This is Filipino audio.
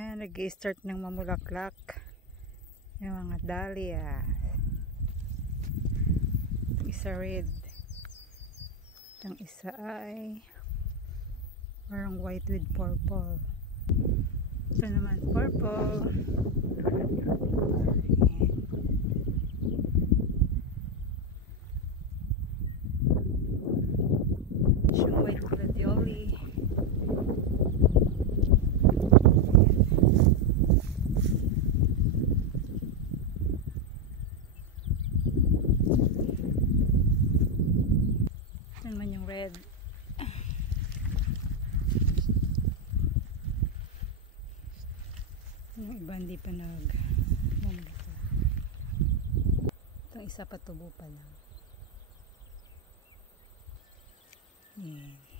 Nag-i-start ng mamulaklak yung mga dahlia. Itong isa red, itong isa ay parang white with purple. Ito naman purple. Yung white gladioli. Ito naman yung red. Yung iba hindi pa nagmumulika. Itong isa patubo pa lang. Yan.